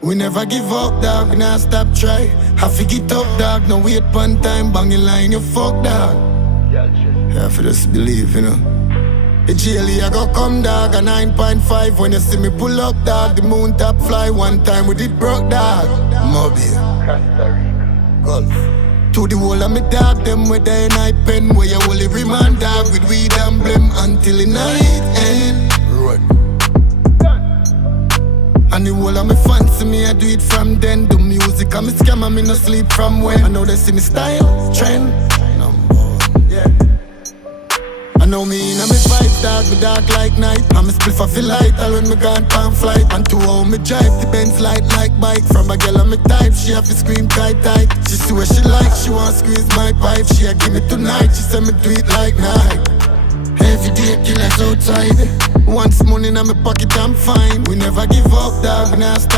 We never give up, dog, we not stop try. Have to get up, dog, no wait one time, bang your line, you fuck, dog. Yeah, for just believe, you know. The JLE I go come, dog, a 9.5. When you see me pull up, dog, the moon top fly. One time we did broke, dog. Mobile, Costa Rica, Gulf. To the whole of me dog, them with their night pen. Where you only remand, dog, with weed and blame until the night end. Run. And the whole of me fancy me, I do it from then. Do music, I'm a scammer, me no sleep from when. I know they see me style, trend. Number one, yeah. I know me in a me vibe, dog, me dark like night. I'm a spliff off the light, all when me gone pan flight. And to how me drive, the Benz light like bike. From a girl on me type, she have to scream tight tight. She see what she like, she want squeeze my pipe. She a give me tonight, she say me do it like night. Every day killers outside. Once money in my pocket, I'm fine. We never give up, dog, we not stop.